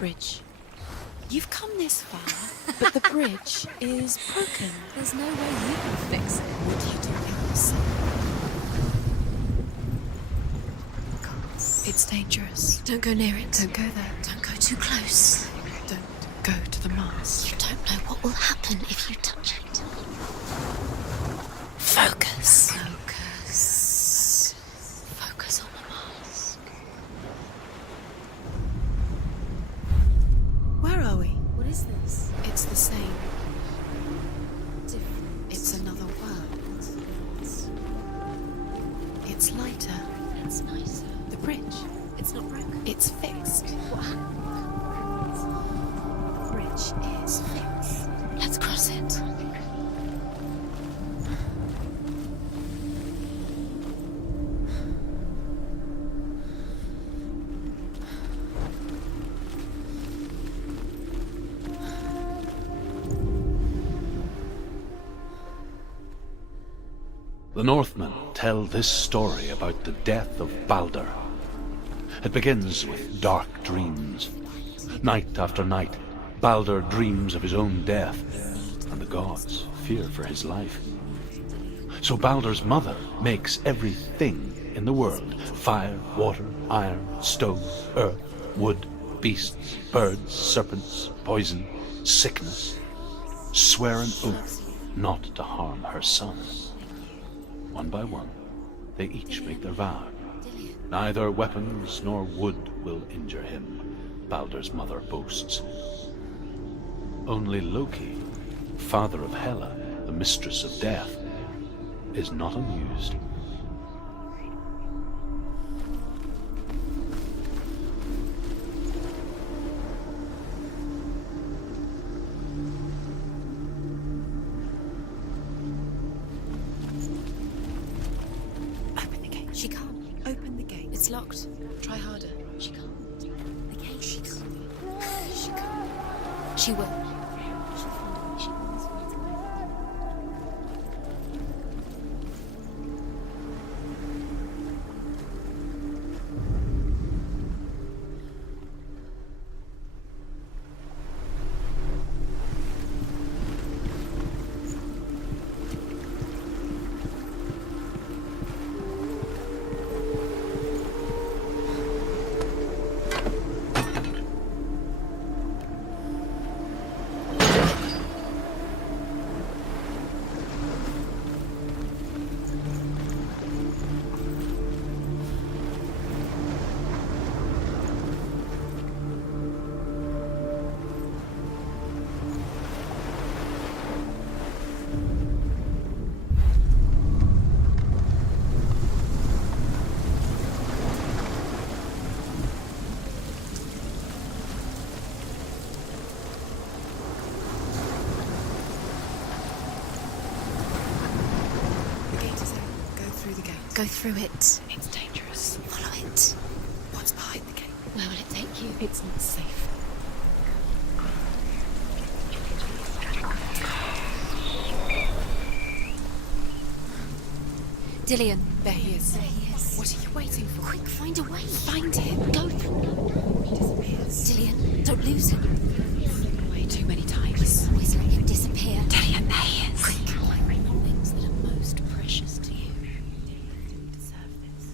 bridge. You've come this far, but the bridge is broken. There's no way you can fix it. Would you do it yourself? It's dangerous. Don't go near it. Don't go there. Don't go too close. Don't go to the mast. You don't know what will happen if you touch it. Focus. Focus. Focus on the mask. Where are we? What is this? It's the same. Different. It's another world. It's lighter. It's nicer. The bridge. It's not broken. It's fixed. What happened? The bridge is fixed. Let's cross it. The Northmen tell this story about the death of Baldur. It begins with dark dreams. Night after night, Baldur dreams of his own death, and the gods fear for his life. So Baldur's mother makes everything in the world: fire, water, iron, stone, earth, wood, beasts, birds, serpents, poison, sickness, swear an oath not to harm her son. One by one, they each make their vow. Neither weapons nor wood will injure him, Baldur's mother boasts. Only Loki, father of Hela, the mistress of death, is not amused. Open the gate. She can't. Open the gate. It's locked. Try harder. She can't. The gate. She can't. She can't. She will. She'll find a way. She wants me to know. Go through it. It's dangerous. Follow it. What's behind the gate? Where will it take you? It's not safe. Dillion. There he is. There he is. What are you waiting for? Quick, find a way. Find him. Go through. He disappears. Dillion, don't lose him. Way too many times. Always let him disappear. Dillion, there he is. Quick. Things that are most precious to you. You deserve this.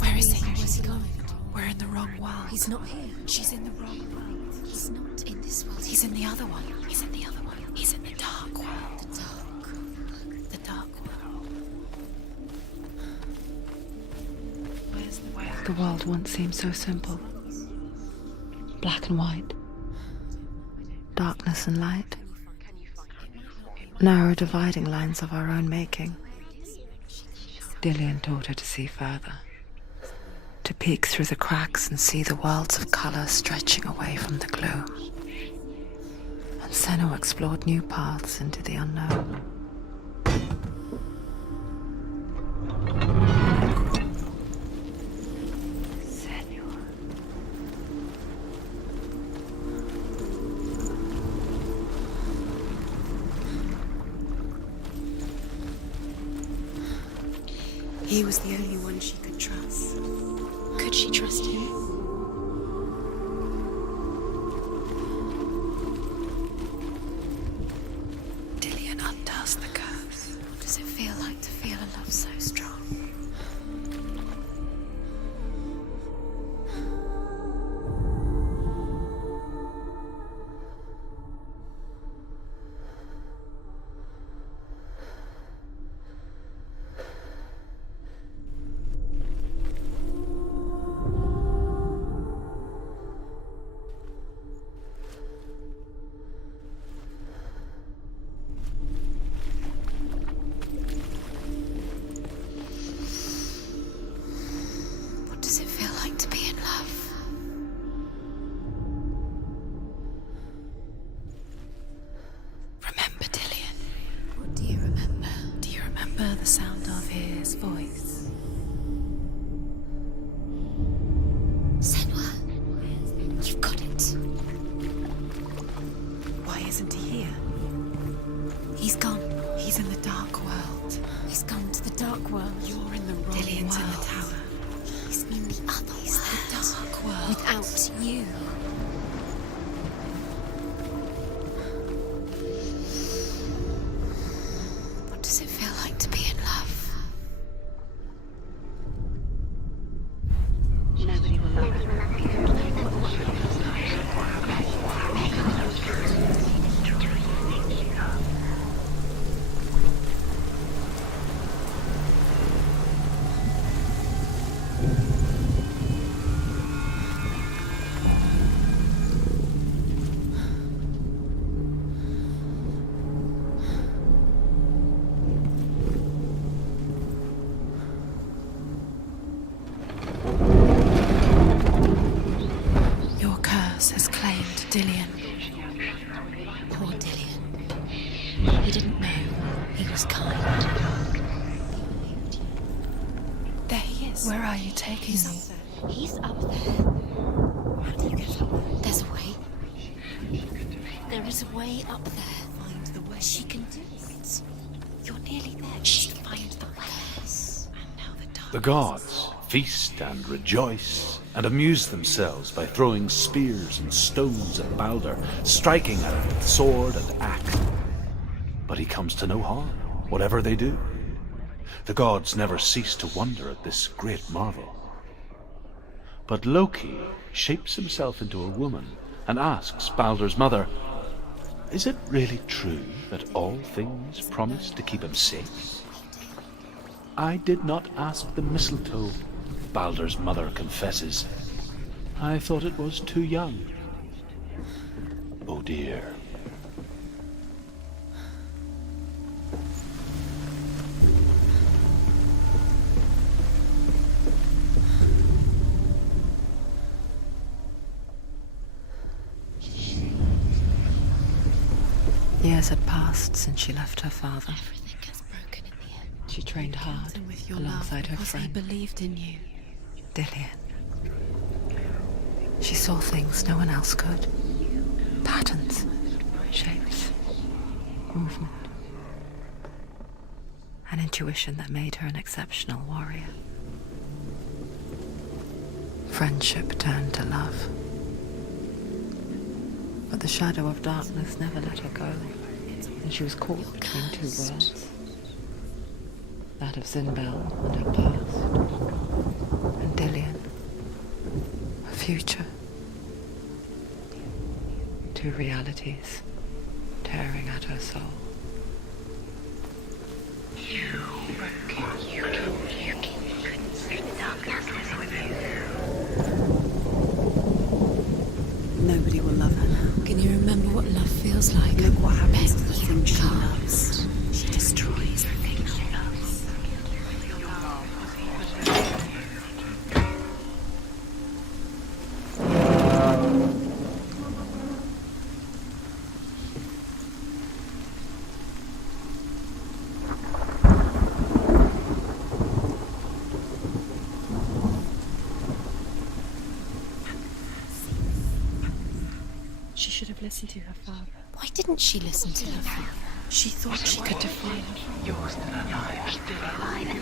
Where is he? Where's he going? We're in the wrong world. He's not here. She's in the wrong world. He's not in this world. He's in the other one. He's in the other one. He's in the dark world. the dark. The dark world. Where's the way? The world once seemed so simple. Black and white. Darkness and light. Narrow dividing lines of our own making. Dillion taught her to see further. To peek through the cracks and see the worlds of colour stretching away from the gloom. And Senua explored new paths into the unknown. Senua. He was the only one she could trust. Could she trust him? Dillion undoes the curse. What does it feel like to feel a love so strong? What does it feel like to be in love? Remember Dillion. What do you remember? Do you remember the sound of his voice? Senua, you've got it. Why isn't he here? He's gone. He's in the dark world. He's gone to the dark world. You're in the wrong Dillion's world. in the tower. He's in the other world. The dark world. Without you. What does it feel like to be in love? Your curse has claimed Dillion. Poor Dillion. He didn't know. He was kind. There he is. Where are you taking me? He's up there. How do you get up there? There's a way. There is a way up there. Find the way. She can do it. You're nearly there. Just find the way. And now the dark. The gods feast and rejoice and amuse themselves by throwing spears and stones at Balder, striking at him with sword and axe. But he comes to no harm, whatever they do. The gods never cease to wonder at this great marvel. But Loki shapes himself into a woman and asks Balder's mother, "Is it really true that all things promise to keep him safe?" "I did not ask the mistletoe," Balder's mother confesses. "I thought it was too young." Oh dear. Years had passed since she left her father. Everything gets broken in the end. She trained hard And with your alongside her love, because he friend, believed in you. Dillion. She saw things no one else could. Patterns, shapes, movement. An intuition that made her an exceptional warrior. Friendship turned to love. But the shadow of darkness never let her go, and she was caught between two worlds. That of Zinbel and her past, and Dillion, her future. Two realities tearing at her soul. Nobody will love her now. Can you remember what love feels like? Look what happens to the Best thing she can't. loves. She destroys the thing she loves. She should have listened to her father. Why didn't she listen to her father? She thought she could defy him. You're still alive.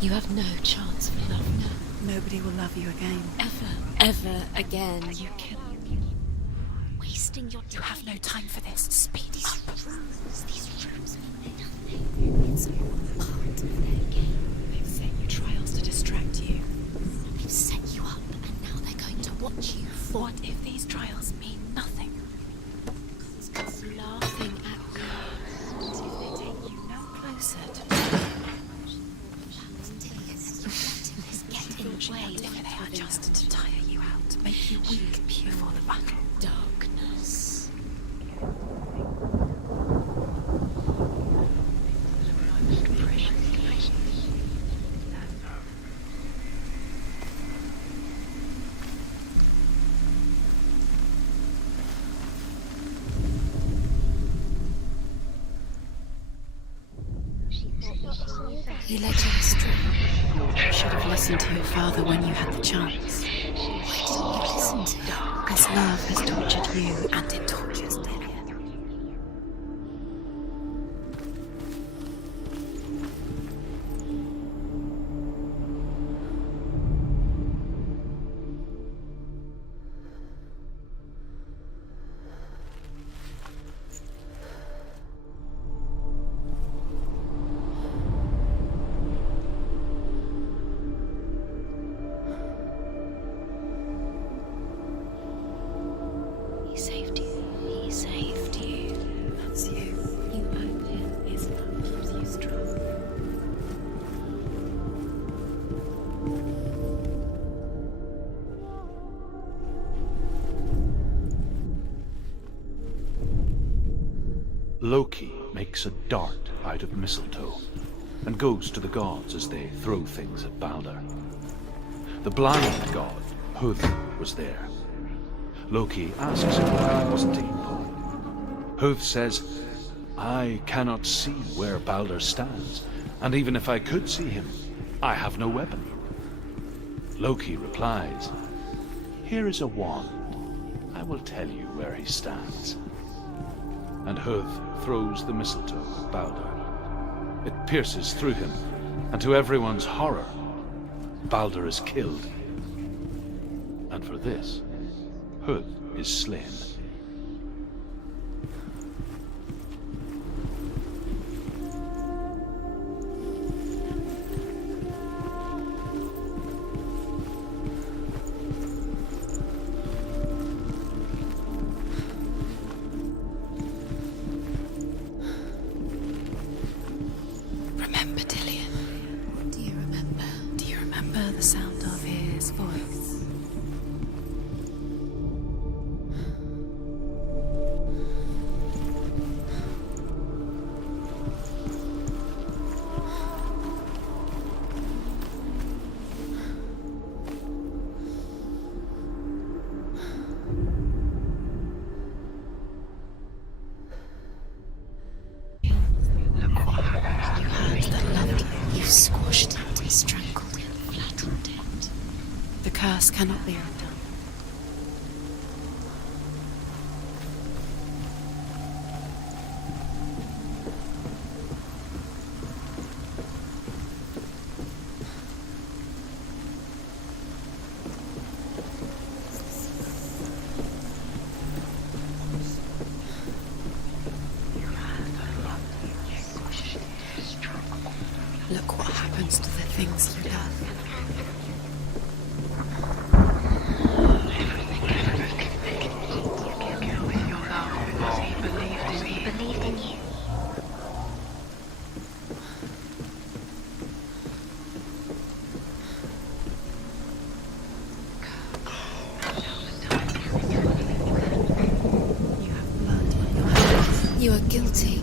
You have no chance for love now. Nobody will love you again. Ever again. You kill. Wasting your time. You have no time for this. Speed up. These rooms mean nothing. It's all part of their game. They've set you trials to distract you. They've set you up, and now they're going to watch you fall. What if these trials mean nothing? Laughing at you. What if they take you no closer to Get in the way. if they are just to tire you out, to make you weak before the battle? Darkness. He led you astray. You should have listened to your father when you had the chance. Why didn't you listen to him? Because love has tortured you, and it tortures Delia. He saved you. He saved you. That's you. You owe him his love. Keeps you strong. Loki makes a dart out of mistletoe and goes to the gods as they throw things at Balder. The blind god, Hugh, was there. Loki asks him why he wasn't taking part. Hugh says, I cannot see where Balder stands, and even if I could see him, I have no weapon. Loki replies, here is a wand. I will tell you where he stands. And Hugh throws the mistletoe at Balder. It pierces through him, and to everyone's horror, Balder is killed. And for this, Hugh is slain. Remember Dillion? What do you remember? Do you remember the sound of his voice? You squashed it, strangled it, flattened it. The curse cannot be undone. Look what happens to the things you love. He believed in you. You have blood on your hands. You are guilty.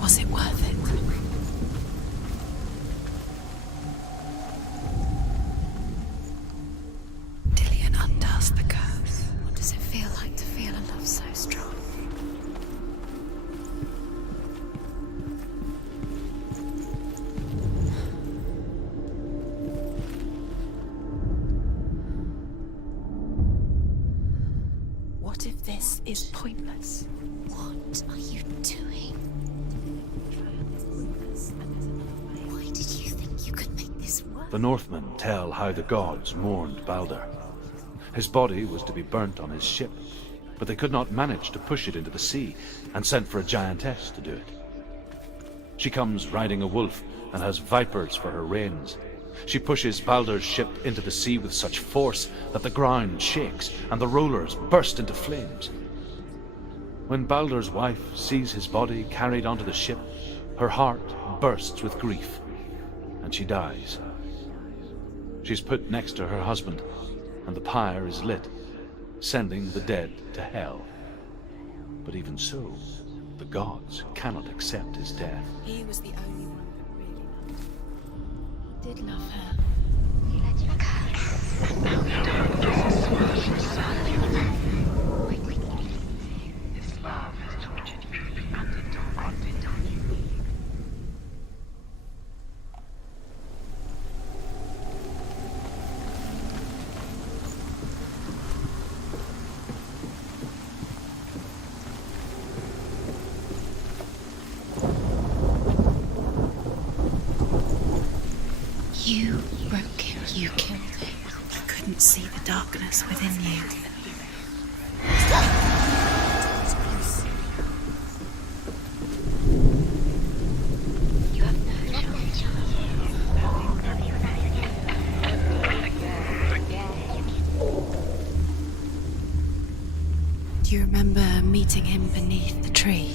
Was it worth it? Dillion undoes the curse. What does it feel like to feel This is pointless. What are you doing? Why did you think you could make this work? The Northmen tell how the gods mourned Balder. His body was to be burnt on his ship, but they could not manage to push it into the sea, and sent for a giantess to do it. She comes riding a wolf and has vipers for her reins. She pushes Balder's ship into the sea with such force that the ground shakes and the rollers burst into flames. When Balder's wife sees his body carried onto the ship, her heart bursts with grief, and she dies. She's put next to her husband, and the pyre is lit, sending the dead to hell. But even so, the gods cannot accept his death. He was the only one that really loved her. He did love her. You broke him. You killed him. I couldn't see the darkness within you. You have no choice. Do you remember meeting him beneath the tree?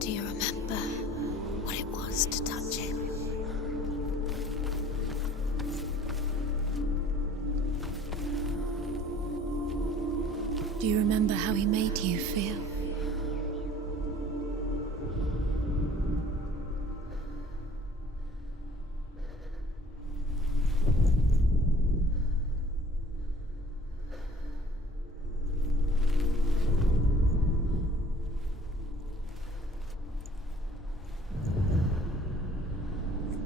Do you remember what it was to touch him? Do you remember how he made you feel?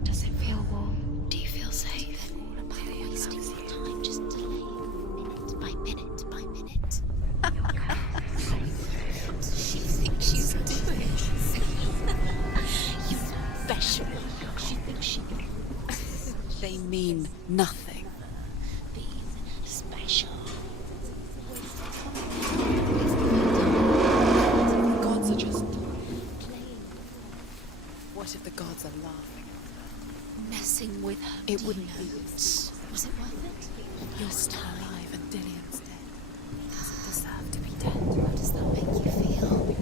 Does it feel warm? Do you feel safe? All about wasting your time just delaying minute by minute by minute. What does she think she's doing? You're special. She thinks she They mean nothing. being special. The gods are just What if the gods are laughing? Messing with her. It wouldn't demons. Was it worth it? You're still alive and Dillion's dead. Does it deserve to be dead? How does that make you feel?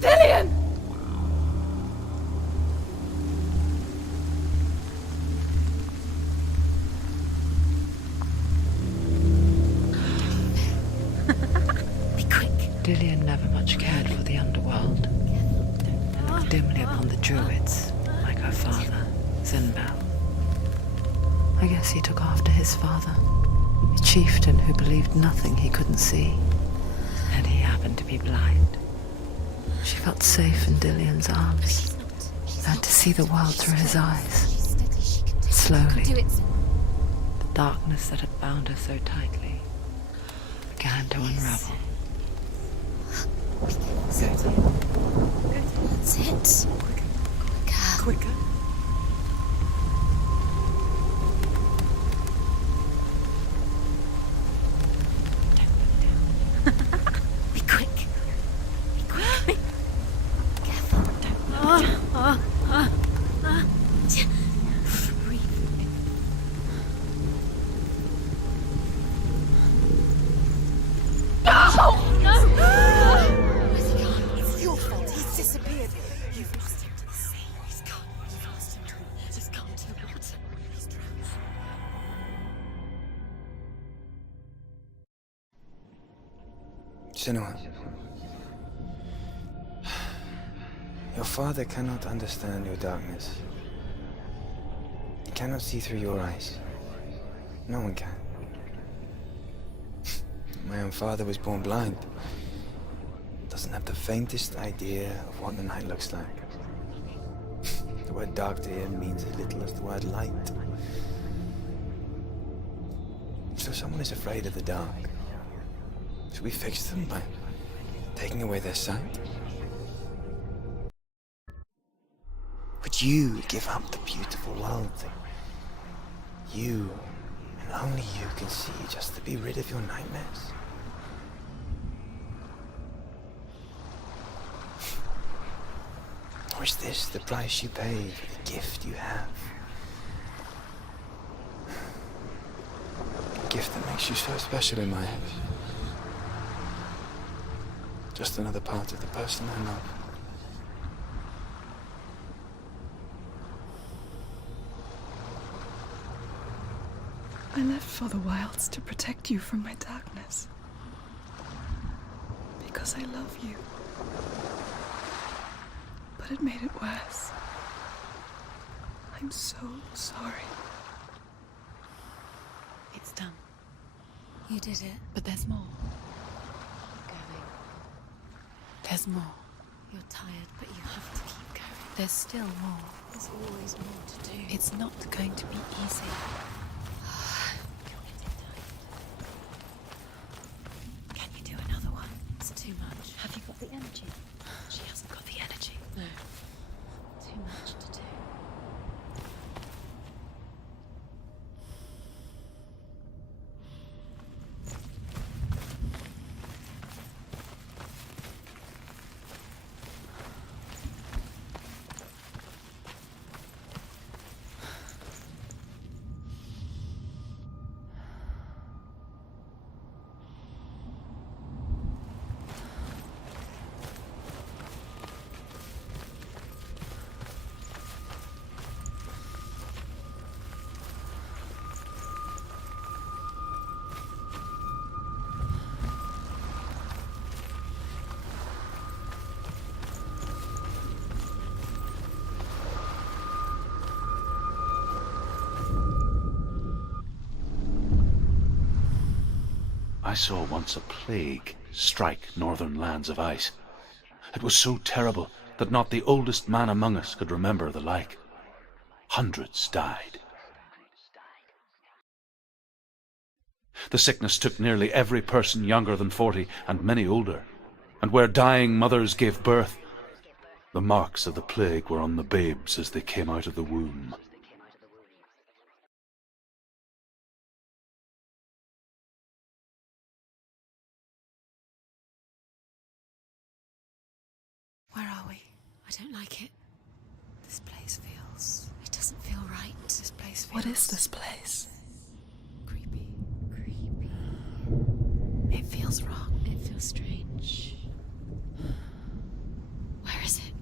Dillion! Be quick. Dillion never much cared for the underworld, and looked dimly upon the druids, like her father, Zinbel. I guess he took after his father, a chieftain who believed nothing he couldn't see, and he happened to be blind. She felt safe in Dillion's arms, learned to see the world through his eyes. She's steady. She can do it. Slowly, Do it. the darkness that had bound her so tightly began to unravel. That's it. Quicker. Quicker. Be quick. Be quick. Careful. Breathe. Where's he gone? It's your fault. He's disappeared. You've lost him to the sea. He's gone. You've lost him to him. He's gone to Senua, your father cannot understand your darkness. He cannot see through your eyes. No one can. My own father was born blind. Doesn't have the faintest idea of what the night looks like. The word dark to him means as little as the word light. So someone is afraid of the dark. Should we fix them by taking away their sight? Would you give up the beautiful world that you and only you can see just to be rid of your nightmares? Or is this the price you pay for the gift you have? A gift that makes you so special in my eyes. Just another part of the person I love. I left for the wilds to protect you from my darkness. Because I love you. But it made it worse. I'm so sorry. It's done. You did it. But there's more. Going. There's more. You're tired, but you have to keep going. There's still more. There's always more to do. It's not going to be easy. Can you do another one? It's too much. Have you got the energy? She hasn't got the energy. No. Too much to do. I saw once a plague strike northern lands of ice. It was so terrible that not the oldest man among us could remember the like. Hundreds died. The sickness took nearly every person younger than 40 and many older, and where dying mothers gave birth, the marks of the plague were on the babes as they came out of the womb. Where are we? I don't like it. This place feels... It doesn't feel right. This place feels... What is this place? Creepy. Creepy. It feels wrong. It feels strange. Where is it?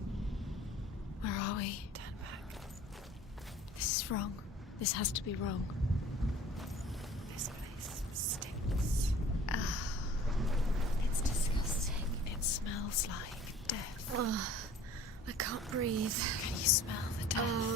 Where are we? Turn back. This is wrong. This has to be wrong. This place stinks. It's disgusting. It smells like death. I can't breathe. Can you smell the death?